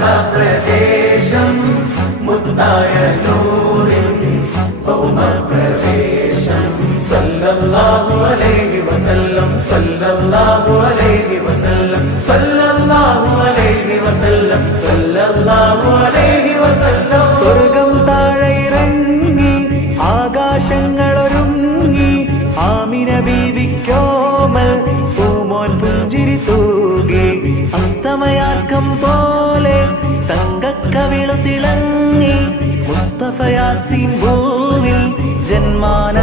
പ്രദേശം മുത്തായ നൂറിൻ ഭൗമപ്രവേശം സല്ലല്ലാഹു അലൈഹി വസല്ലം സല്ലല്ലാഹു അലൈഹി വസല്ലം സല്ലല്ലാഹു അലൈഹി വസല്ലം സല്ലല്ലാഹു അലൈഹി വസല്ലം. സ്വർഗം താഴെ ഇറങ്ങി ആകാശങ്ങളൊരുങ്ങി ആമിന ബീവിക്കോമൽ പൂമോൻ പുഞ്ചിരി തൂകി അസ്തമയാർക്കം പോലെ തങ്കക്കവിളു തിളങ്ങി മുസ്തഫ യാസീൻ ഭൂവിൽ ജന്മാന